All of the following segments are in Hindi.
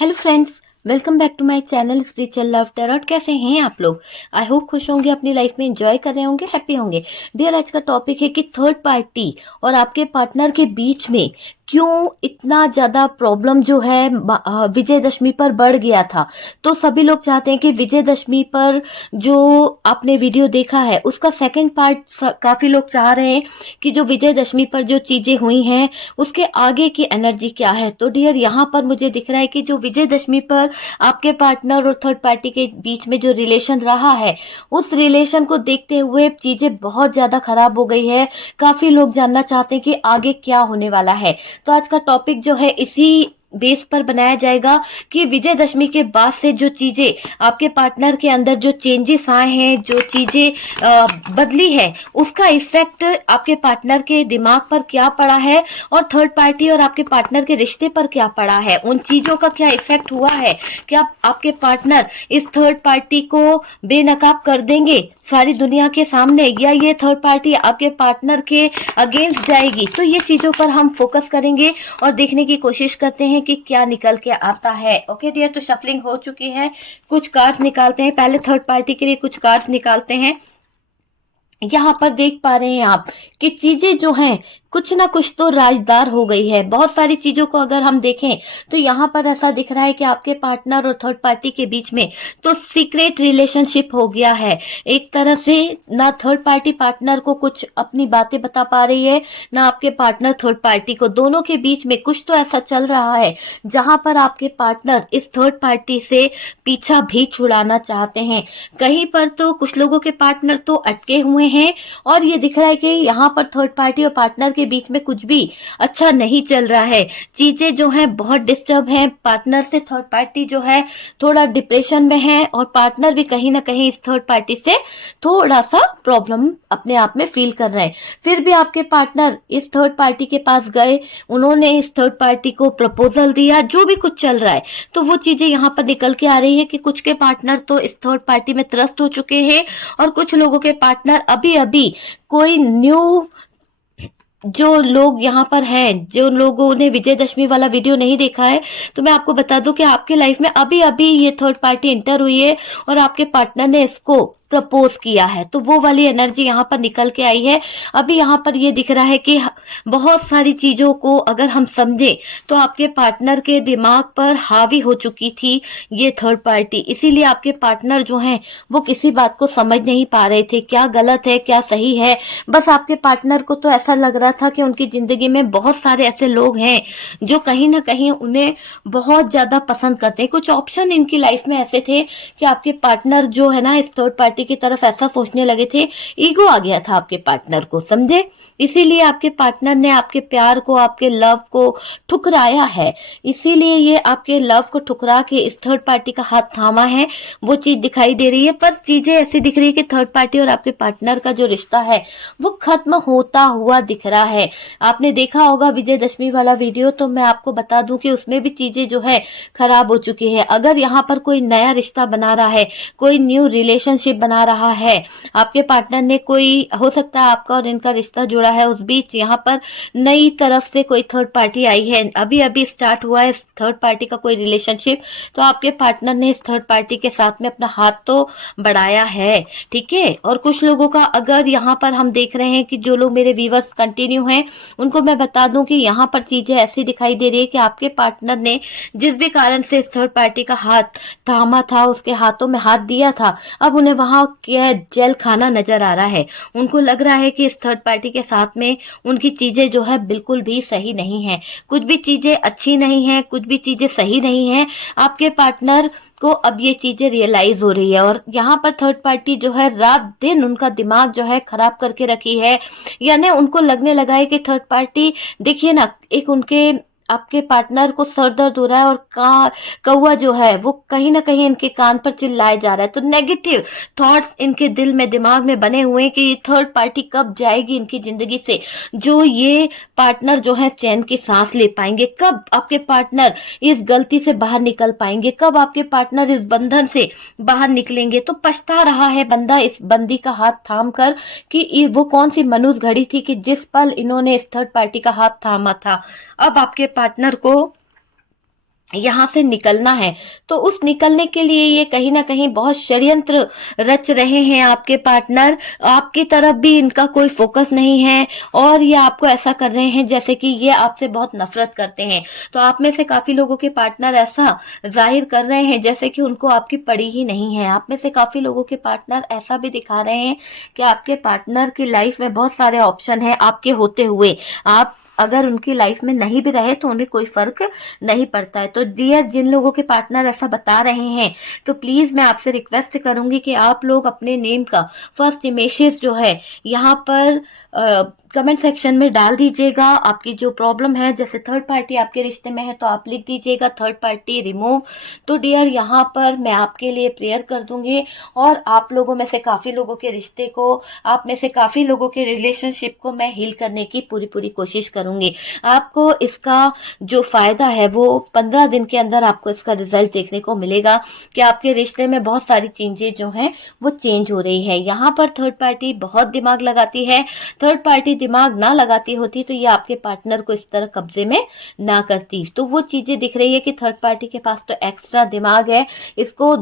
Hello friends, welcome back to my channel spiritual love tarot. कैसे हैं आप लोग? आई होप खुश होंगे, अपनी लाइफ में एंजॉय कर रहे होंगे, हैप्पी होंगे। डियर, आज का टॉपिक है कि थर्ड पार्टी और आपके पार्टनर के बीच में क्यों इतना ज्यादा प्रॉब्लम जो है विजयदशमी पर बढ़ गया था। तो सभी लोग चाहते हैं कि विजयदशमी पर जो आपने वीडियो देखा है उसका सेकंड पार्ट काफी लोग चाह रहे हैं कि जो विजयदशमी पर जो चीजें हुई हैं उसके आगे की एनर्जी क्या है। तो डियर, यहाँ पर मुझे दिख रहा है कि जो विजयदशमी पर आपके पार्टनर और थर्ड पार्टी के बीच में जो रिलेशन रहा है, उस रिलेशन को देखते हुए चीजें बहुत ज्यादा खराब हो गई है। काफी लोग जानना चाहते हैं कि आगे क्या होने वाला है। तो आज का टॉपिक जो है इसी बेस पर बनाया जाएगा कि विजयदशमी के बाद से जो चीजें आपके पार्टनर के अंदर जो चेंजेस आए हैं, जो चीजें बदली है, उसका इफेक्ट आपके पार्टनर के दिमाग पर क्या पड़ा है और थर्ड पार्टी और आपके पार्टनर के रिश्ते पर क्या पड़ा है। उन चीजों का क्या इफेक्ट हुआ है। क्या आपके पार्टनर इस थर्ड पार्टी को बेनकाब कर देंगे सारी दुनिया के सामने, या ये थर्ड पार्टी आपके पार्टनर के अगेंस्ट जाएगी। तो ये चीजों पर हम फोकस करेंगे और देखने की कोशिश करते हैं कि क्या निकल के आता है। ओके डियर, तो शफलिंग हो चुकी है, कुछ कार्ड्स निकालते हैं। पहले थर्ड पार्टी के लिए कुछ कार्ड्स निकालते हैं। यहाँ पर देख पा रहे हैं आप कि चीजें जो हैं कुछ ना कुछ तो राजदार हो गई है। बहुत सारी चीजों को अगर हम देखें तो यहाँ पर ऐसा दिख रहा है कि आपके पार्टनर और थर्ड पार्टी के बीच में तो सीक्रेट रिलेशनशिप हो गया है। एक तरह से ना थर्ड पार्टी पार्टनर को कुछ अपनी बातें बता पा रही है, ना आपके पार्टनर थर्ड पार्टी को। दोनों के बीच में कुछ तो ऐसा चल रहा है जहां पर आपके पार्टनर इस थर्ड पार्टी से पीछा भी छुड़ाना चाहते हैं। कहीं पर तो कुछ लोगों के पार्टनर तो अटके हुए हैं और ये दिख रहा है कि यहाँ पर थर्ड पार्टी और पार्टनर के बीच में कुछ भी अच्छा नहीं चल रहा है। चीजें जो हैं बहुत डिस्टर्ब हैं। पार्टनर से थर्ड पार्टी जो है थोड़ा डिप्रेशन में है और पार्टनर भी कहीं ना कहीं इस थर्ड पार्टी से थोड़ा सा प्रॉब्लम अपने आप में फील कर रहे हैं। फिर भी आपके पार्टनर इस थर्ड पार्टी के पास गए, उन्होंने इस थर्ड पार्टी को प्रपोजल दिया, जो भी कुछ चल रहा है। तो वो चीजें यहाँ पर निकल के आ रही है कि कुछ के पार्टनर तो इस थर्ड पार्टी में त्रस्त हो चुके हैं और कुछ लोगों के पार्टनर अभी अभी कोई न्यू, जो लोग यहाँ पर हैं, जो लोगों ने विजयदशमी वाला वीडियो नहीं देखा है, तो मैं आपको बता दूं कि आपके लाइफ में अभी अभी ये थर्ड पार्टी एंटर हुई है और आपके पार्टनर ने इसको प्रपोज किया है। तो वो वाली एनर्जी यहाँ पर निकल के आई है। अभी यहाँ पर ये दिख रहा है कि बहुत सारी चीजों को अगर हम समझें तो आपके पार्टनर के दिमाग पर हावी हो चुकी थी ये थर्ड पार्टी। इसीलिए आपके पार्टनर जो हैं वो किसी बात को समझ नहीं पा रहे थे, क्या गलत है क्या सही है। बस आपके पार्टनर को तो ऐसा लग रहा था कि उनकी जिंदगी में बहुत सारे ऐसे लोग हैं जो कहीं ना कहीं उन्हें बहुत ज्यादा पसंद करते हैं। कुछ ऑप्शन इनकी लाइफ में ऐसे थे कि आपके पार्टनर जो है ना इस थर्ड पार्टी की तरफ ऐसा सोचने लगे थे, ईगो आ गया था आपके पार्टनर को, समझे। इसीलिए आपके पार्टनर ने आपके प्यार को, आपके लव को ठुकराया है। इसीलिए ये आपके लव को ठुकरा के इस थर्ड पार्टी का हाथ थामा है। वो चीज दिखाई दे रही है, पर चीजें ऐसी दिख रही है कि थर्ड पार्टी और आपके पार्टनर का जो रिश्ता है वो खत्म होता हुआ दिख रहा है। आपने देखा होगा विजयदशमी वाला वीडियो, तो मैं आपको बता दूं कि उसमें भी चीजें जो है खराब हो चुकी है। अगर यहाँ पर कोई नया रिश्ता बना रहा है, कोई न्यू रिलेशनशिप बना रहा है, आपके पार्टनर ने, कोई हो सकता है आपका और इनका रिश्ता जुड़ा है, उस बीच यहाँ पर नई तरफ से कोई थर्ड पार्टी आई है, अभी अभी स्टार्ट हुआ है थर्ड पार्टी का कोई रिलेशनशिप, तो आपके पार्टनर ने इस थर्ड पार्टी के साथ में अपना हाथ तो बढ़ाया है, ठीक है। और कुछ लोगों का, अगर यहाँ पर हम देख रहे हैं कि जो लोग मेरे व्यूवर्स कंटिन्यू हैं उनको मैं बता दूं कि यहाँ पर चीजें ऐसी दिखाई दे रही है कि आपके पार्टनर ने जिस भी कारण से इस थर्ड पार्टी का हाथ थामा था, उसके हाथों में हाथ दिया था, अब उन्हें वहां क्या जेल खाना नजर आ रहा है। उनको लग रहा है कि इस थर्ड पार्टी के साथ में उनकी चीजें जो है बिल्कुल भी सही नहीं है, कुछ भी चीजें अच्छी नहीं है, कुछ भी चीजें सही नहीं है। आपके पार्टनर को अब ये चीजें रियलाइज हो रही है और यहाँ पर थर्ड पार्टी जो है रात दिन उनका दिमाग जो है खराब करके रखी है। यानी उनको लगने लगा है कि थर्ड पार्टी, देखिए ना, एक उनके आपके पार्टनर को सर दर्द हो रहा है और कौवा जो है वो कहीं ना कहीं इनके कान पर चिल्लाए जा रहा है। तो नेगेटिव थॉट्स इनके दिल में, दिमाग में बने हुए हैं कि ये थर्ड पार्टी कब जाएगी इनकी जिंदगी से, जो ये पार्टनर जो है चैन की सांस ले पाएंगे, कब आपके पार्टनर इस गलती से बाहर निकल पाएंगे, कब आपके पार्टनर इस बंधन से बाहर निकलेंगे। तो पछता रहा है बंदा इस बंदी का हाथ थाम कर कि वो कौन सी मनुष्य घड़ी थी कि जिस पल इन्होंने इस थर्ड पार्टी का हाथ थामा था। अब आपके पार्टनर को यहाँ से निकलना है। तो उस निकलने के लिए ये कहीं ना कहीं बहुत षड्यंत्र रच रहे हैं आपके पार्टनर। आपकी तरफ भी इनका कोई फोकस नहीं है और ये आपको ऐसा कर रहे हैं जैसे कि ये आपसे बहुत नफरत करते हैं। तो आप में से काफी लोगों के पार्टनर ऐसा जाहिर कर रहे हैं जैसे कि उनको आपकी पड़ी ही नहीं है। आप में से काफी लोगों के पार्टनर ऐसा भी दिखा रहे हैं कि आपके पार्टनर की लाइफ में बहुत सारे ऑप्शन है आपके होते हुए, आप अगर उनकी लाइफ में नहीं भी रहे तो उन्हें कोई फर्क नहीं पड़ता है। तो डियर, जिन लोगों के पार्टनर ऐसा बता रहे हैं तो प्लीज मैं आपसे रिक्वेस्ट करूंगी कि आप लोग अपने नेम का फर्स्ट इमेजेस जो है यहाँ पर कमेंट सेक्शन में डाल दीजिएगा। आपकी जो प्रॉब्लम है, जैसे थर्ड पार्टी आपके रिश्ते में है तो आप लिख दीजिएगा थर्ड पार्टी रिमूव। तो डियर, यहाँ पर मैं आपके लिए प्रेयर कर दूंगी और आप लोगों में से काफी लोगों के रिश्ते को, आप में से काफी लोगों के रिलेशनशिप को मैं हील करने की पूरी पूरी कोशिश करूंगी। आपको इसका जो फायदा है वो 15 दिन के अंदर आपको इसका रिजल्ट देखने को मिलेगा कि आपके रिश्ते में बहुत सारी चीजें जो हैं वो चेंज हो रही है। यहाँ पर थर्ड पार्टी बहुत दिमाग लगाती है। थर्ड पार्टी दिमाग ना लगाती होती तो ये आपके पार्टनर को इस तरह कब्जे में ना करती। तो वो चीजें दिख रही है कि थर्ड पार्टी के पास तो एक्स्ट्रा दिमाग है, इसको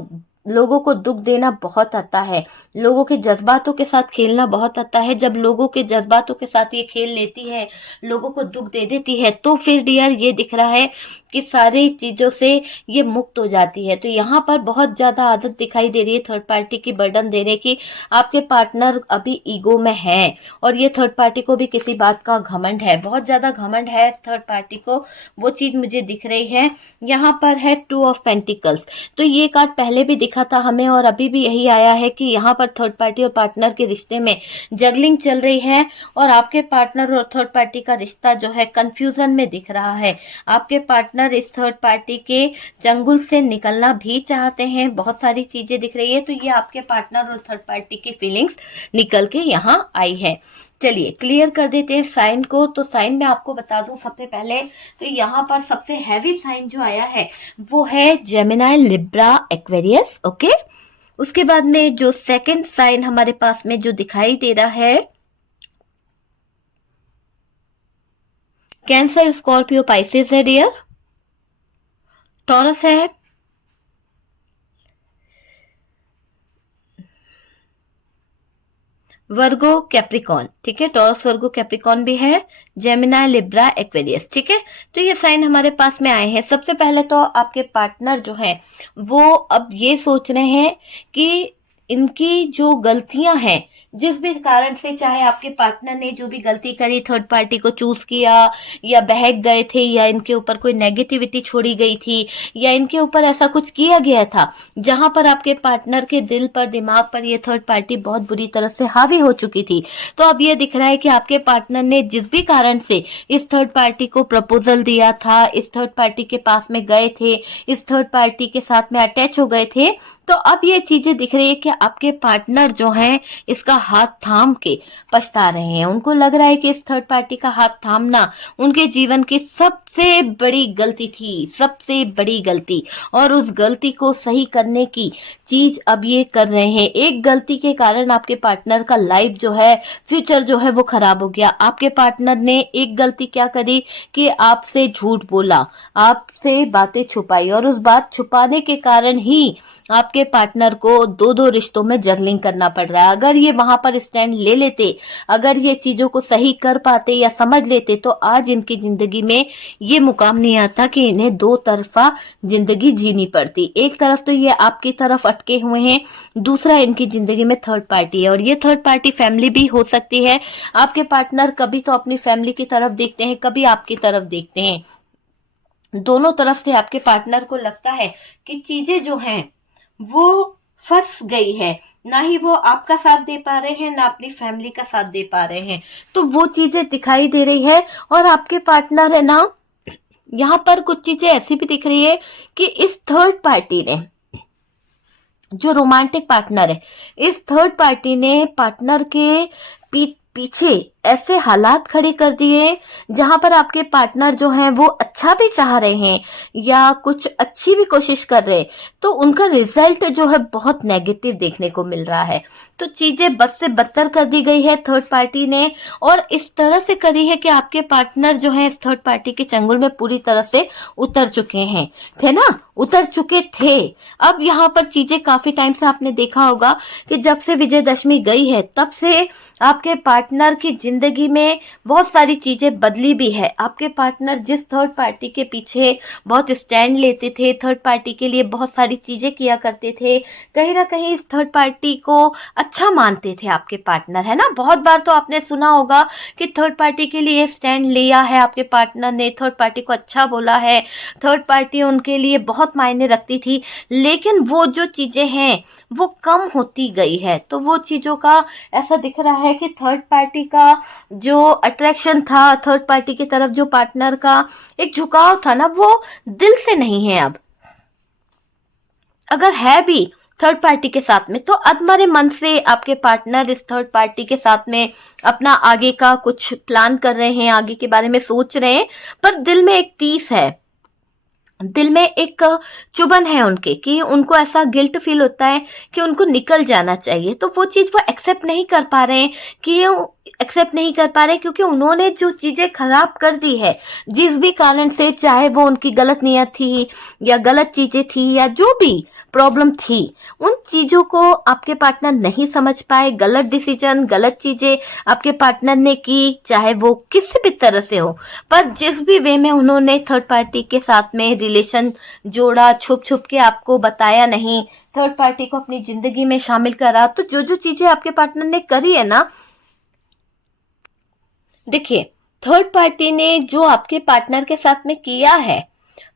लोगों को दुख देना बहुत आता है, लोगों के जज्बातों के साथ खेलना बहुत आता है। जब लोगों के जज्बातों के साथ ये खेल लेती है, लोगों को दुख दे देती है, तो फिर डियर ये दिख रहा है कि सारी चीजों से ये मुक्त हो जाती है। तो यहाँ पर बहुत ज्यादा आदत दिखाई दे रही है थर्ड पार्टी की बर्डन देने की। आपके पार्टनर अभी ईगो में है और ये थर्ड पार्टी को भी किसी बात का घमंड है, बहुत ज्यादा घमंड है थर्ड पार्टी को। वो चीज मुझे दिख रही है। यहाँ पर है 2 ऑफ पेंटिकल्स। तो ये कार्ड पहले भी दिखा था हमें और अभी भी यही आया है कि यहाँ पर थर्ड पार्टी और पार्टनर के रिश्ते में जगलिंग चल रही है और आपके पार्टनर और थर्ड पार्टी का रिश्ता जो है कंफ्यूजन में दिख रहा है। आपके पार्टनर इस थर्ड पार्टी के चंगुल से निकलना भी चाहते हैं, बहुत सारी चीजें दिख रही है। तो ये आपके पार्टनर और थर्ड पार्टी की फीलिंग्स निकल के यहाँ आई है। चलिए क्लियर कर देते हैं साइन को। तो साइन में आपको बता दूं सबसे पहले, तो यहाँ पर सबसे हैवी साइन जो आया है वो है जेमिनाई, लिब्रा, एक्वेरियस। ओके, उसके बाद में जो सेकंड साइन हमारे पास में जो दिखाई दे रहा है, कैंसर, स्कॉर्पियो, पाइसेस है डियर, टॉरस है, वर्गो, कैप्रिकॉन। ठीक है, टॉरस, वर्गो, कैप्रिकॉन भी है, जेमिना, लिब्रा, एक्वेरियस। ठीक है, तो ये साइन हमारे पास में आए हैं। सबसे पहले तो आपके पार्टनर जो है वो अब ये सोच रहे हैं कि इनकी जो गलतियां हैं, जिस भी कारण से, चाहे आपके पार्टनर ने जो भी गलती करी, थर्ड पार्टी को चूज किया या बहक गए थे या इनके ऊपर कोई नेगेटिविटी छोड़ी गई थी या इनके ऊपर ऐसा कुछ किया गया था जहां पर आपके पार्टनर के दिल पर, दिमाग पर ये थर्ड पार्टी बहुत बुरी तरह से हावी हो चुकी थी। तो अब ये दिख रहा है कि आपके पार्टनर ने जिस भी कारण से इस थर्ड पार्टी को प्रपोजल दिया था, इस थर्ड पार्टी के पास में गए थे, इस थर्ड पार्टी के साथ में अटैच हो गए थे, तो अब ये चीजें दिख रही है कि आपके पार्टनर जो हैं इसका हाथ थाम के पछता रहे हैं। उनको लग रहा है कि इस थर्ड पार्टी का हाथ थामना उनके जीवन की सबसे बड़ी गलती थी, सबसे बड़ी गलती। और उस गलती को सही करने की चीज अब ये कर रहे हैं। एक गलती के कारण आपके पार्टनर का लाइफ जो है, फ्यूचर जो है वो खराब हो गया। आपके पार्टनर ने एक गलती क्या करी कि आपसे झूठ बोला, आपसे बातें छुपाई और उस बात छुपाने के कारण ही आपके पार्टनर को दो दो रिश्तों में जगलिंग करना पड़ रहा है। अगर ये वहां पर स्टैंड ले लेते, अगर ये चीजों को सही कर पाते या समझ लेते, तो आज इनकी जिंदगी में ये मुकाम नहीं आता कि इन्हें दो तरफा जिंदगी जीनी पड़ती। एक तरफ तो ये आपकी तरफ अटके हुए हैं, दूसरा इनकी जिंदगी में थर्ड पार्टी है और ये थर्ड पार्टी फैमिली भी हो सकती है। आपके पार्टनर कभी तो अपनी फैमिली की तरफ देखते हैं, कभी आपकी तरफ देखते हैं। दोनों तरफ से आपके पार्टनर को लगता है कि चीजें जो हैं वो फंस गई है, ना ही वो आपका साथ दे पा रहे हैं, ना अपनी फैमिली का साथ दे पा रहे हैं। तो वो चीजें दिखाई दे रही है। और आपके पार्टनर है ना, यहाँ पर कुछ चीजें ऐसी भी दिख रही है कि इस थर्ड पार्टी ने, जो रोमांटिक पार्टनर है, इस थर्ड पार्टी ने पार्टनर के पीछे ऐसे हालात खड़े कर दिए जहां पर आपके पार्टनर जो हैं वो अच्छा भी चाह रहे हैं या कुछ अच्छी भी कोशिश कर रहे हैं, तो उनका रिजल्ट जो है बहुत नेगेटिव देखने को मिल रहा है। तो चीजें बद से बदतर कर दी गई है थर्ड पार्टी ने, और इस तरह से करी है कि आपके पार्टनर जो है इस थर्ड पार्टी के चंगुल में पूरी तरह से उतर चुके हैं, थे ना, उतर चुके थे। अब यहाँ पर चीजें काफी टाइम से आपने देखा होगा कि जब से विजयदशमी गई है तब से आपके पार्टनर की जिंदगी में बहुत सारी चीजें बदली भी है। आपके पार्टनर जिस थर्ड पार्टी के पीछे बहुत स्टैंड लेते थे, थर्ड पार्टी के लिए बहुत सारी चीजें किया करते थे, कहीं ना कहीं इस थर्ड पार्टी को अच्छा मानते थे आपके पार्टनर, है ना। बहुत बार तो आपने सुना होगा कि थर्ड पार्टी के लिए स्टैंड लिया है आपके पार्टनर ने, थर्ड पार्टी को अच्छा बोला है, थर्ड पार्टी उनके लिए बहुत मायने रखती थी। लेकिन वो जो चीजें हैं वो कम होती गई है। तो वो चीजों का ऐसा दिख रहा है कि थर्ड पार्टी का जो अट्रैक्शन था, थर्ड पार्टी की तरफ जो पार्टनर का एक झुकाव था ना, वो दिल से नहीं है अब। अगर है भी थर्ड पार्टी के साथ में तो अधमरे मन से आपके पार्टनर इस थर्ड पार्टी के साथ में अपना आगे का कुछ प्लान कर रहे हैं, आगे के बारे में सोच रहे हैं, पर दिल में एक टीस है, दिल में एक चुभन है उनके, कि उनको ऐसा गिल्ट फील होता है कि उनको निकल जाना चाहिए। तो वो चीज वो एक्सेप्ट नहीं कर पा रहे हैं, कि एक्सेप्ट नहीं कर पा रहे क्योंकि उन्होंने जो चीजें खराब कर दी है जिस भी कारण से, चाहे वो उनकी गलत नीयत थी या गलत चीजें थी या जो भी प्रॉब्लम थी, उन चीजों को आपके पार्टनर नहीं समझ पाए। गलत डिसीजन, गलत चीजें आपके पार्टनर ने की, चाहे वो किसी भी तरह से हो, पर जिस भी वे में उन्होंने थर्ड पार्टी के साथ में रिलेशन जोड़ा, छुप छुप के आपको बताया नहीं, थर्ड पार्टी को अपनी जिंदगी में शामिल करा, तो जो जो चीजें आपके पार्टनर ने करी है ना, देखिए थर्ड पार्टी ने जो आपके पार्टनर के साथ में किया है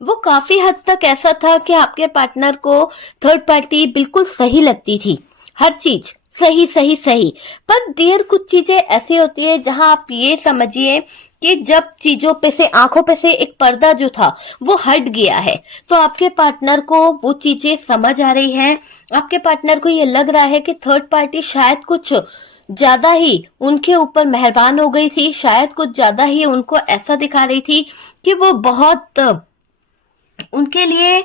वो काफी हद तक ऐसा था कि आपके पार्टनर को थर्ड पार्टी बिल्कुल सही लगती थी, हर चीज सही सही सही। पर देर कुछ चीजें ऐसी होती है जहां आप ये समझिए कि जब चीजों पे से, आंखों पे से एक पर्दा जो था वो हट गया है, तो आपके पार्टनर को वो चीजें समझ आ रही हैं। आपके पार्टनर को ये लग रहा है कि थर्ड पार्टी शायद कुछ ज्यादा ही उनके ऊपर मेहरबान हो गई थी, शायद कुछ ज्यादा ही उनको ऐसा दिखा रही थी कि वो बहुत उनके लिए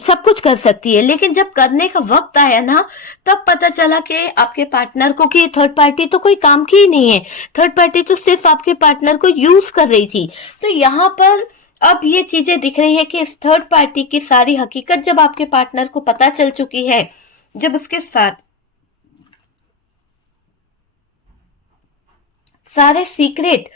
सब कुछ कर सकती है। लेकिन जब करने का वक्त आया ना, तब पता चला कि आपके पार्टनर को कि थर्ड पार्टी तो कोई काम की ही नहीं है, थर्ड पार्टी तो सिर्फ आपके पार्टनर को यूज कर रही थी। तो यहाँ पर अब ये चीजें दिख रही है कि इस थर्ड पार्टी की सारी हकीकत जब आपके पार्टनर को पता चल चुकी है, जब उसके साथ सारे सीक्रेट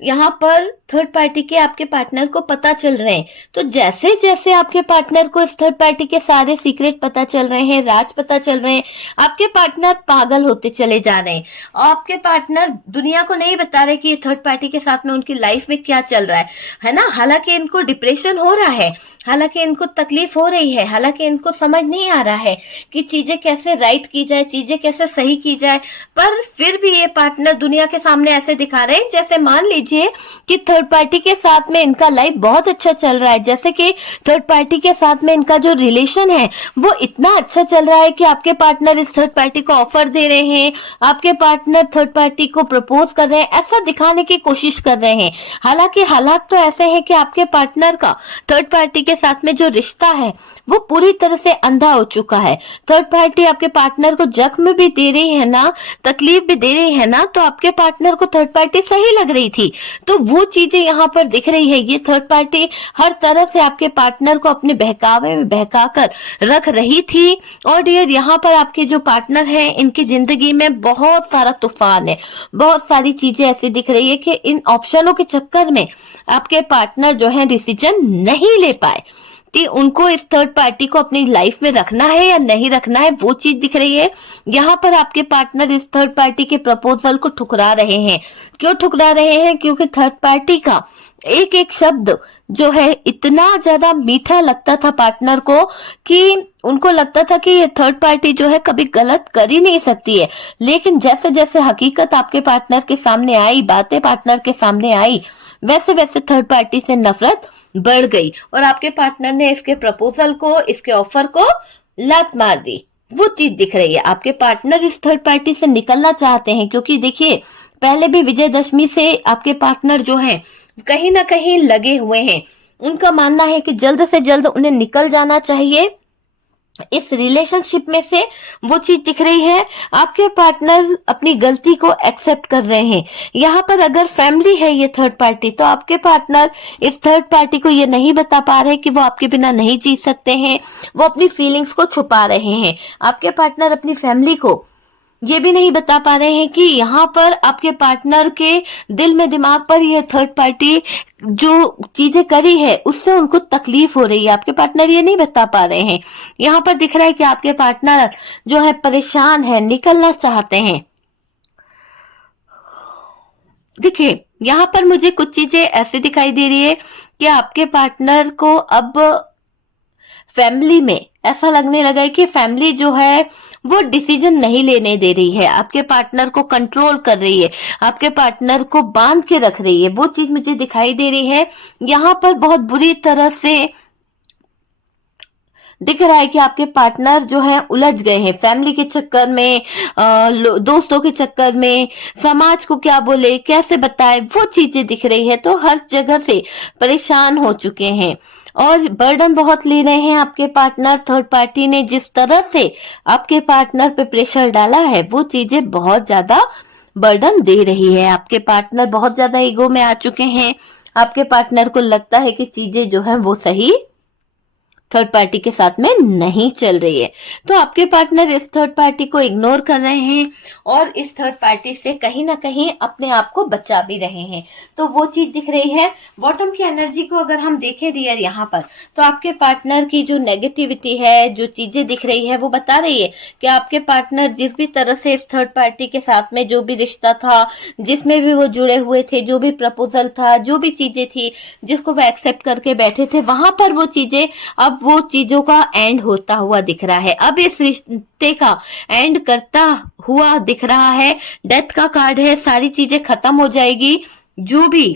यहाँ पर थर्ड पार्टी के आपके पार्टनर को पता चल रहे हैं, तो जैसे जैसे आपके पार्टनर को इस थर्ड पार्टी के सारे सीक्रेट पता चल रहे हैं, राज पता चल रहे हैं, आपके पार्टनर पागल होते चले जा रहे हैं। आपके पार्टनर दुनिया को नहीं बता रहे कि ये थर्ड पार्टी के साथ में उनकी लाइफ में क्या चल रहा है ना। हालांकि इनको डिप्रेशन हो रहा है, हालांकि इनको तकलीफ हो रही है, हालांकि इनको समझ नहीं आ रहा है कि चीजें कैसे राइट की जाए, चीजें कैसे सही की जाए, पर फिर भी ये पार्टनर दुनिया के सामने ऐसे दिखा रहे हैं जैसे मान लीजिए कि थर्ड पार्टी के साथ में इनका लाइफ बहुत अच्छा चल रहा है, जैसे कि थर्ड पार्टी के साथ में इनका जो रिलेशन है वो इतना अच्छा चल रहा है कि आपके पार्टनर इस थर्ड पार्टी को ऑफर दे रहे हैं, आपके पार्टनर थर्ड पार्टी को प्रपोज कर रहे हैं, ऐसा दिखाने की कोशिश कर रहे हैं। हालांकि हालात तो ऐसे हैं कि आपके पार्टनर का थर्ड पार्टी के साथ में जो रिश्ता है वो पूरी तरह से अंधा हो चुका है। थर्ड पार्टी आपके पार्टनर को जख्म भी दे रही है ना, तकलीफ भी दे रही है ना, तो आपके पार्टनर को थर्ड पार्टी सही लग रही थी। तो वो चीजें यहाँ पर दिख रही है, ये थर्ड पार्टी हर तरह से आपके पार्टनर को अपने बहकावे में बहकाकर रख रही थी। और डियर यहाँ पर आपके जो पार्टनर है इनकी जिंदगी में बहुत सारा तूफान है, बहुत सारी चीजें ऐसी दिख रही है कि इन ऑप्शनों के चक्कर में आपके पार्टनर जो है डिसीजन नहीं ले पाए कि उनको इस थर्ड पार्टी को अपनी लाइफ में रखना है या नहीं रखना है, वो चीज दिख रही है। यहाँ पर आपके पार्टनर इस थर्ड पार्टी के प्रपोजल को ठुकरा रहे हैं। क्यों ठुकरा रहे हैं? क्योंकि थर्ड पार्टी का एक एक शब्द जो है इतना ज्यादा मीठा लगता था पार्टनर को कि उनको लगता था कि ये थर्ड पार्टी जो है कभी गलत कर ही नहीं सकती है। लेकिन जैसे जैसे हकीकत आपके पार्टनर के सामने आई, बातें पार्टनर के सामने आई, वैसे वैसे थर्ड पार्टी से नफरत बढ़ गई और आपके पार्टनर ने इसके प्रपोजल को, इसके ऑफर को लात मार दी। वो चीज दिख रही है। आपके पार्टनर इस थर्ड पार्टी से निकलना चाहते हैं क्योंकि देखिए पहले भी विजयदशमी से आपके पार्टनर जो है कहीं ना कहीं लगे हुए हैं। उनका मानना है कि जल्द से जल्द उन्हें निकल जाना चाहिए इस रिलेशनशिप में से, वो चीज दिख रही है। आपके पार्टनर अपनी गलती को एक्सेप्ट कर रहे हैं। यहाँ पर अगर फैमिली है ये थर्ड पार्टी, तो आपके पार्टनर इस थर्ड पार्टी को ये नहीं बता पा रहे कि वो आपके बिना नहीं जी सकते हैं। वो अपनी फीलिंग्स को छुपा रहे हैं। आपके पार्टनर अपनी फैमिली को ये भी नहीं बता पा रहे हैं कि यहाँ पर आपके पार्टनर के दिल में दिमाग पर ये थर्ड पार्टी जो चीजें करी है उससे उनको तकलीफ हो रही है। आपके पार्टनर ये नहीं बता पा रहे हैं। यहाँ पर दिख रहा है कि आपके पार्टनर जो है परेशान है, निकलना चाहते हैं। देखिए यहाँ पर मुझे कुछ चीजें ऐसे दिखाई दे रही है कि आपके पार्टनर को अब फैमिली में ऐसा लगने लगा है कि फैमिली जो है वो डिसीजन नहीं लेने दे रही है, आपके पार्टनर को कंट्रोल कर रही है, आपके पार्टनर को बांध के रख रही है। वो चीज मुझे दिखाई दे रही है। यहाँ पर बहुत बुरी तरह से दिख रहा है कि आपके पार्टनर जो है उलझ गए हैं फैमिली के चक्कर में, दोस्तों के चक्कर में, समाज को क्या बोले कैसे बताए, वो चीजें दिख रही है। तो हर जगह से परेशान हो चुके हैं और बर्डन बहुत ले रहे हैं आपके पार्टनर। थर्ड पार्टी ने जिस तरह से आपके पार्टनर पे प्रेशर डाला है वो चीजें बहुत ज्यादा बर्डन दे रही है। आपके पार्टनर बहुत ज्यादा ईगो में आ चुके हैं। आपके पार्टनर को लगता है कि चीजें जो है वो सही थर्ड पार्टी के साथ में नहीं चल रही है। तो आपके पार्टनर इस थर्ड पार्टी को इग्नोर कर रहे हैं और इस थर्ड पार्टी से कहीं ना कहीं अपने आप को बचा भी रहे हैं। तो वो चीज दिख रही है। बॉटम की एनर्जी को अगर हम देखें डियर यहाँ पर, तो आपके पार्टनर की जो नेगेटिविटी है, जो चीजें दिख रही है, वो बता रही है कि आपके पार्टनर जिस भी तरह से इस थर्ड पार्टी के साथ में जो भी रिश्ता था, जिसमें भी वो जुड़े हुए थे, जो भी प्रपोजल था, जो भी चीजें थी जिसको वो एक्सेप्ट करके बैठे थे, वहां पर वो चीजें अब वो चीजों का एंड होता हुआ दिख रहा है। अब इस रिश्ते का एंड करता हुआ दिख रहा है। डेथ का कार्ड है। सारी चीजें खत्म हो जाएगी। जो भी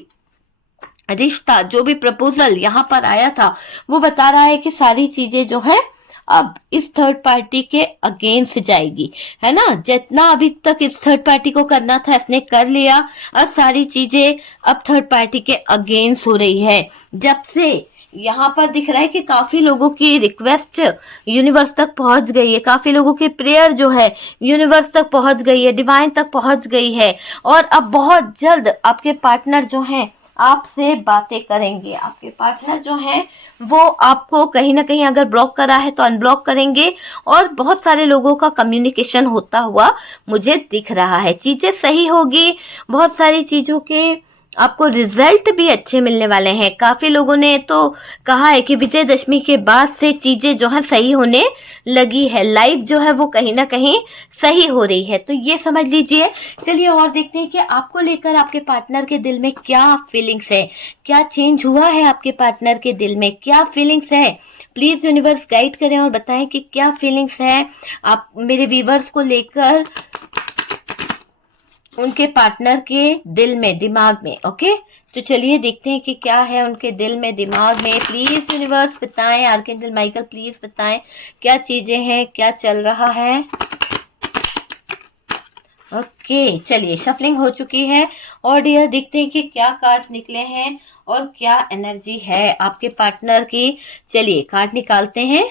रिश्ता, जो भी प्रपोजल यहाँ पर आया था, वो बता रहा है कि सारी चीजें जो है अब इस थर्ड पार्टी के अगेंस्ट जाएगी, है ना। जितना अभी तक इस थर्ड पार्टी को करना था इसने कर लिया। अब सारी चीजें अब थर्ड पार्टी के अगेंस्ट हो रही है। जब से यहाँ पर दिख रहा है कि काफी लोगों की रिक्वेस्ट यूनिवर्स तक पहुंच गई है, काफी लोगों की प्रेयर जो है यूनिवर्स तक पहुंच गई है, डिवाइन तक पहुंच गई है। और अब बहुत जल्द आपके पार्टनर जो हैं आपसे बातें करेंगे। आपके पार्टनर जो हैं वो आपको कहीं ना कहीं अगर ब्लॉक करा है तो अनब्लॉक करेंगे और बहुत सारे लोगों का कम्युनिकेशन होता हुआ मुझे दिख रहा है। चीजें सही होगी। बहुत सारी चीजों के आपको रिजल्ट भी अच्छे मिलने वाले हैं। काफी लोगों ने तो कहा है कि विजयदशमी के बाद से चीजें जो है सही होने लगी है। लाइफ जो है वो कहीं ना कहीं सही हो रही है। तो ये समझ लीजिए। चलिए और देखते हैं कि आपको लेकर आपके पार्टनर के दिल में क्या फीलिंग्स है, क्या चेंज हुआ है आपके पार्टनर के दिल में, क्या फीलिंग्स है। प्लीज यूनिवर्स गाइड करें और बताएं कि क्या फीलिंग्स है आप मेरे व्यूवर्स को लेकर उनके पार्टनर के दिल में, दिमाग में। ओके, तो चलिए देखते हैं कि क्या है उनके दिल में, दिमाग में। प्लीज यूनिवर्स बताएं, आर्कएंजल माइकल प्लीज बताएं क्या चीजें हैं, क्या चल रहा है। ओके, चलिए शफलिंग हो चुकी है और डियर देखते हैं कि क्या कार्ड्स निकले हैं और क्या एनर्जी है आपके पार्टनर की। चलिए कार्ड निकालते हैं।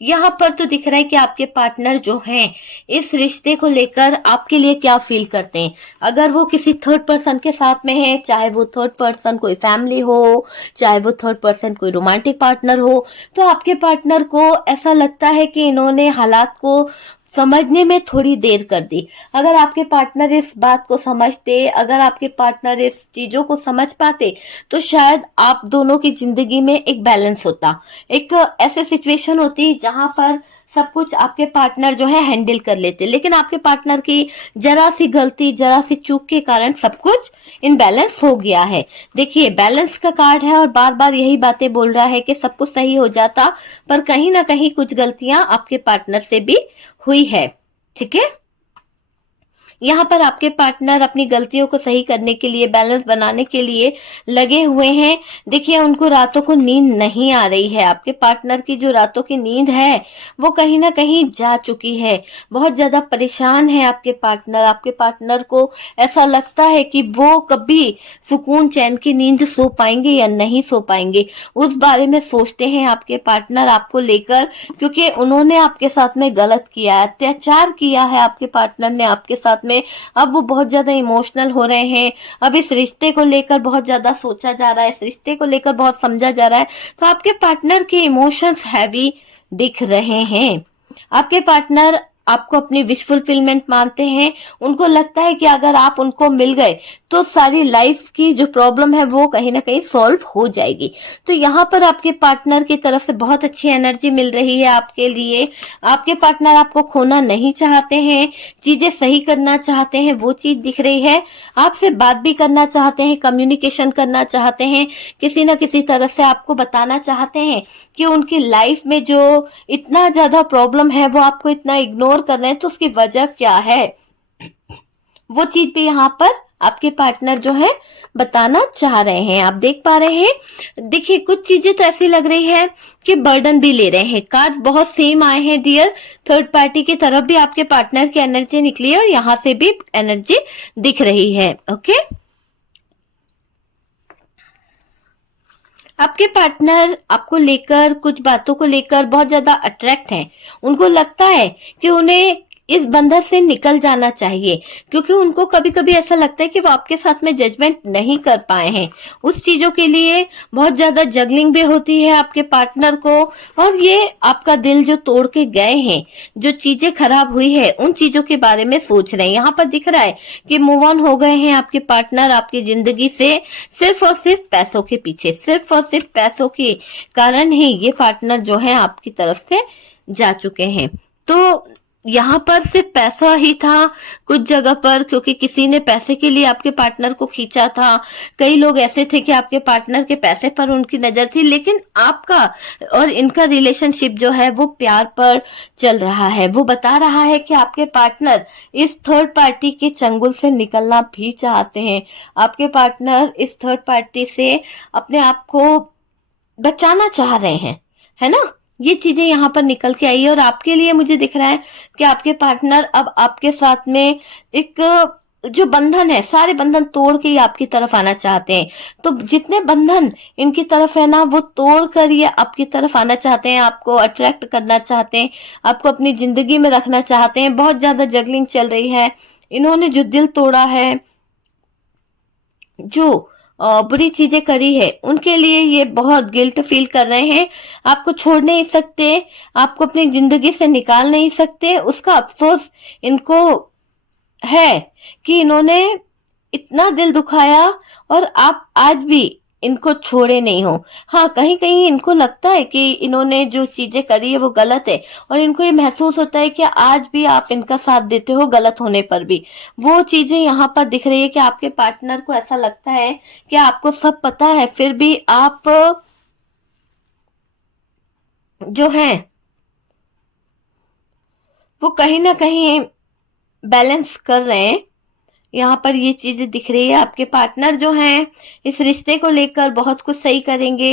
यहाँ पर तो दिख रहा है कि आपके पार्टनर जो हैं इस रिश्ते को लेकर आपके लिए क्या फील करते हैं। अगर वो किसी थर्ड पर्सन के साथ में है, चाहे वो थर्ड पर्सन कोई फैमिली हो, चाहे वो थर्ड पर्सन कोई रोमांटिक पार्टनर हो, तो आपके पार्टनर को ऐसा लगता है कि इन्होंने हालात को समझने में थोड़ी देर कर दी। अगर आपके पार्टनर इस बात को समझते, अगर आपके पार्टनर इस चीजों को समझ पाते, तो शायद आप दोनों की जिंदगी में एक बैलेंस होता, एक ऐसे सिचुएशन होती जहां पर सब कुछ आपके पार्टनर जो है हैंडल कर लेते। लेकिन आपके पार्टनर की जरा सी गलती, जरा सी चूक के कारण सब कुछ इनबैलेंस हो गया है। देखिए बैलेंस का कार्ड है और बार बार यही बातें बोल रहा है कि सब कुछ सही हो जाता, पर कहीं ना कहीं कुछ गलतियां आपके पार्टनर से भी हुई है। ठीक है, यहाँ पर आपके पार्टनर अपनी गलतियों को सही करने के लिए, बैलेंस बनाने के लिए लगे हुए हैं। देखिए, उनको रातों को नींद नहीं आ रही है। आपके पार्टनर की जो रातों की नींद है वो कहीं ना कहीं जा चुकी है। बहुत ज्यादा परेशान है आपके पार्टनर। आपके पार्टनर को ऐसा लगता है कि वो कभी सुकून चैन की नींद सो पाएंगे या नहीं सो पाएंगे, उस बारे में सोचते हैं आपके पार्टनर आपको लेकर, क्योंकि उन्होंने आपके साथ में गलत किया है, अत्याचार किया है आपके पार्टनर ने आपके साथ में। अब वो बहुत ज्यादा इमोशनल हो रहे हैं। अब इस रिश्ते को लेकर बहुत ज्यादा सोचा जा रहा है, इस रिश्ते को लेकर बहुत समझा जा रहा है। तो आपके पार्टनर के इमोशंस हैवी दिख रहे हैं। आपके पार्टनर आपको अपनी विश फुलफिलमेंट मानते हैं। उनको लगता है कि अगर आप उनको मिल गए तो सारी लाइफ की जो प्रॉब्लम है वो कहीं ना कहीं सॉल्व हो जाएगी। तो यहाँ पर आपके पार्टनर की तरफ से बहुत अच्छी एनर्जी मिल रही है आपके लिए। आपके पार्टनर आपको खोना नहीं चाहते हैं, चीजें सही करना चाहते हैं, वो चीज दिख रही है। आपसे बात भी करना चाहते हैं, कम्युनिकेशन करना चाहते हैं, किसी न किसी तरह से आपको बताना चाहते हैं कि उनकी लाइफ में जो इतना ज्यादा प्रॉब्लम है, वो आपको इतना इग्नोर कर रहे हैं, तो उसकी वजह क्या है, वो चीज भी यहाँ पर आपके पार्टनर जो है बताना चाह रहे हैं। आप देख पा रहे हैं। देखिए, कुछ चीजें तो ऐसी लग रही है कि बर्डन भी ले रहे हैं। कार्ड बहुत सेम आए हैं डियर। थर्ड पार्टी की तरफ भी आपके पार्टनर की एनर्जी निकली है और यहाँ से भी एनर्जी दिख रही है। ओके, आपके पार्टनर आपको लेकर, कुछ बातों को लेकर बहुत ज्यादा अट्रैक्ट हैं। उनको लगता है कि उन्हें इस बंधन से निकल जाना चाहिए, क्योंकि उनको कभी कभी ऐसा लगता है कि वो आपके साथ में जजमेंट नहीं कर पाए हैं। उस चीजों के लिए बहुत ज्यादा जगलिंग भी होती है आपके पार्टनर को, और ये आपका दिल जो तोड़ के गए हैं, जो चीजें खराब हुई है, उन चीजों के बारे में सोच रहे हैं। यहाँ पर दिख रहा है कि मूव ऑन हो गए हैं आपके पार्टनर आपकी जिंदगी से, सिर्फ और सिर्फ पैसों के पीछे, सिर्फ और सिर्फ पैसों के कारण ही ये पार्टनर जो है आपकी तरफ से जा चुके हैं। तो यहाँ पर सिर्फ पैसा ही था कुछ जगह पर, क्योंकि किसी ने पैसे के लिए आपके पार्टनर को खींचा था। कई लोग ऐसे थे कि आपके पार्टनर के पैसे पर उनकी नजर थी, लेकिन आपका और इनका रिलेशनशिप जो है वो प्यार पर चल रहा है। वो बता रहा है कि आपके पार्टनर इस थर्ड पार्टी के चंगुल से निकलना भी चाहते हैं। आपके पार्टनर इस थर्ड पार्टी से अपने आप को बचाना चाह रहे हैं, है ना। ये चीजें यहाँ पर निकल के आई है। और आपके लिए मुझे दिख रहा है कि आपके पार्टनर अब आपके साथ में एक जो बंधन है, सारे बंधन तोड़ के ही आपकी तरफ आना चाहते हैं। तो जितने बंधन इनकी तरफ है ना, वो तोड़ कर ये आपकी तरफ आना चाहते हैं, आपको अट्रैक्ट करना चाहते हैं, आपको अपनी जिंदगी में रखना चाहते हैं। बहुत ज्यादा जगलिंग चल रही है। इन्होंने जो दिल तोड़ा है, जो बुरी चीजें करी है, उनके लिए ये बहुत गिल्ट फील कर रहे हैं। आपको छोड़ नहीं सकते, आपको अपनी जिंदगी से निकाल नहीं सकते। उसका अफसोस इनको है कि इन्होंने इतना दिल दुखाया और आप आज भी इनको छोड़े नहीं हो। हाँ, कहीं कहीं इनको लगता है कि इन्होंने जो चीजें करी है वो गलत है, और इनको ये महसूस होता है कि आज भी आप इनका साथ देते हो गलत होने पर भी। वो चीजें यहाँ पर दिख रही है कि आपके पार्टनर को ऐसा लगता है कि आपको सब पता है, फिर भी आप जो है वो कहीं ना कहीं बैलेंस कर रहे हैं। यहाँ पर ये चीजें दिख रही है। आपके पार्टनर जो हैं इस रिश्ते को लेकर बहुत कुछ सही करेंगे।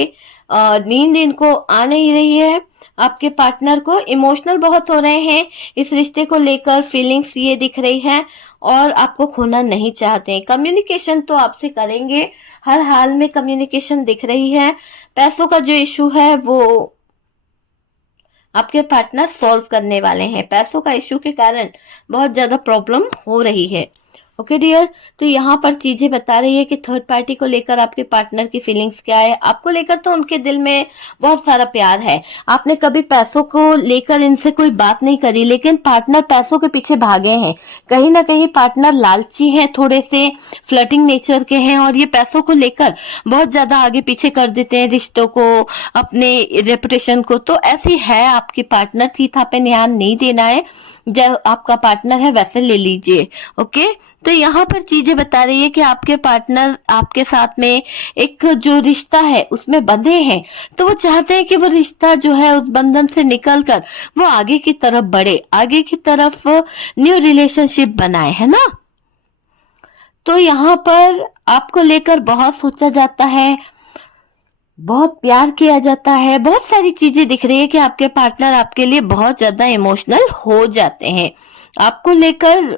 नींद इनको आ नहीं रही है। आपके पार्टनर को इमोशनल बहुत हो रहे हैं इस रिश्ते को लेकर, फीलिंग्स ये दिख रही है, और आपको खोना नहीं चाहते हैं। कम्युनिकेशन तो आपसे करेंगे, हर हाल में कम्युनिकेशन दिख रही है। पैसों का जो इशू है वो आपके पार्टनर सॉल्व करने वाले हैं। पैसों का इश्यू के कारण बहुत ज्यादा प्रॉब्लम हो रही है। ओके डियर, तो यहाँ पर चीजें बता रही है कि थर्ड पार्टी को लेकर आपके पार्टनर की फीलिंग्स क्या है। आपको लेकर तो उनके दिल में बहुत सारा प्यार है। आपने कभी पैसों को लेकर इनसे कोई बात नहीं करी, लेकिन पार्टनर पैसों के पीछे भागे हैं। कहीं ना कहीं पार्टनर लालची हैं, थोड़े से फ्लर्टिंग नेचर के हैं, और ये पैसों को लेकर बहुत ज्यादा आगे पीछे कर देते हैं रिश्तों को, अपने रेपुटेशन को। तो ऐसी है आपकी पार्टनर, थी था पे ध्यान नहीं देना है। जो आपका पार्टनर है वैसे ले लीजिए। ओके, तो यहाँ पर चीजें बता रही है कि आपके पार्टनर आपके साथ में एक जो रिश्ता है उसमें बंधे हैं, तो वो चाहते हैं कि वो रिश्ता जो है उस बंधन से निकलकर वो आगे की तरफ बढ़े, आगे की तरफ न्यू रिलेशनशिप बनाए, है ना। तो यहाँ पर आपको लेकर बहुत सोचा जाता है, बहुत प्यार किया जाता है, बहुत सारी चीजें दिख रही है कि आपके पार्टनर आपके लिए बहुत ज्यादा इमोशनल हो जाते हैं। आपको लेकर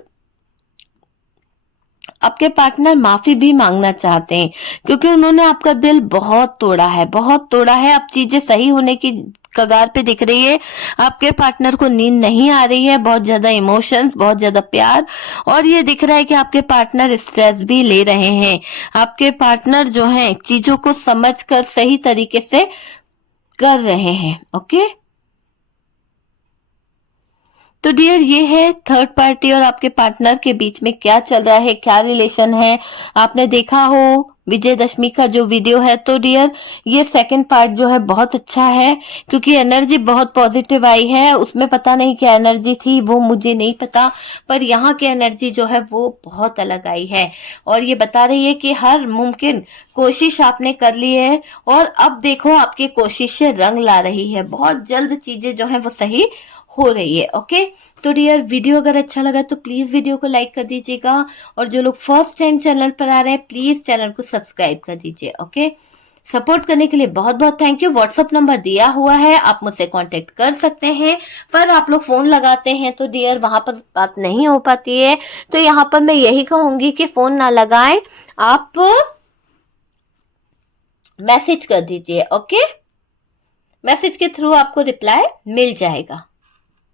आपके पार्टनर माफी भी मांगना चाहते हैं, क्योंकि उन्होंने आपका दिल बहुत तोड़ा है, बहुत तोड़ा है। अब चीजें सही होने की कगार पे दिख रही है। आपके पार्टनर को नींद नहीं आ रही है, बहुत ज्यादा इमोशंस, बहुत ज्यादा प्यार, और ये दिख रहा है कि आपके पार्टनर स्ट्रेस भी ले रहे हैं। आपके पार्टनर जो हैं चीजों को समझकर सही तरीके से कर रहे हैं। ओके, तो डियर ये है थर्ड पार्टी और आपके पार्टनर के बीच में क्या चल रहा है, क्या रिलेशन है। आपने देखा हो विजयदशमी का जो वीडियो है, तो डियर ये सेकंड पार्ट जो है बहुत अच्छा है, क्योंकि एनर्जी बहुत पॉजिटिव आई है। उसमें पता नहीं क्या एनर्जी थी, वो मुझे नहीं पता, पर यहाँ की एनर्जी जो है वो बहुत अलग आई है, और ये बता रही है कि हर मुमकिन कोशिश आपने कर ली है, और अब देखो आपकी कोशिशें रंग ला रही है। बहुत जल्द चीजें जो है वो सही हो रही है। ओके, तो डियर वीडियो अगर अच्छा लगा तो प्लीज वीडियो को लाइक कर दीजिएगा, और जो लोग फर्स्ट टाइम चैनल पर आ रहे हैं प्लीज चैनल को सब्सक्राइब कर दीजिए। ओके, सपोर्ट करने के लिए बहुत बहुत थैंक यू। व्हाट्सअप नंबर दिया हुआ है, आप मुझसे कांटेक्ट कर सकते हैं, पर आप लोग फोन लगाते हैं तो डियर वहां पर बात नहीं हो पाती है। तो यहाँ पर मैं यही कहूंगी कि फोन ना लगाएं, आप मैसेज कर दीजिए। ओके, मैसेज के थ्रू आपको रिप्लाई मिल जाएगा।